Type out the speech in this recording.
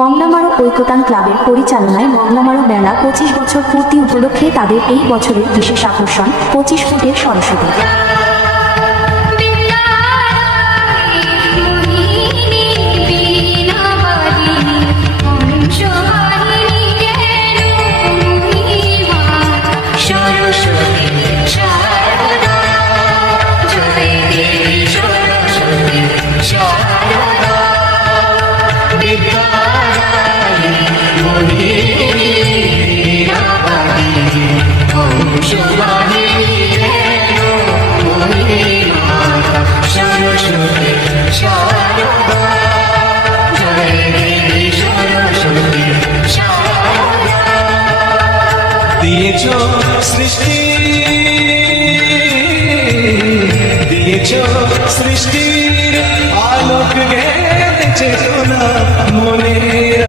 মংলামারো ঐকতান ক্লাবের পরিচালনায় মংলামারো মেলা 25 বছর পূর্তি উপলক্ষে তাদের এই বছরের বিশেষ আকর্ষণ 25 ফুটের সরস্বতী। Shine.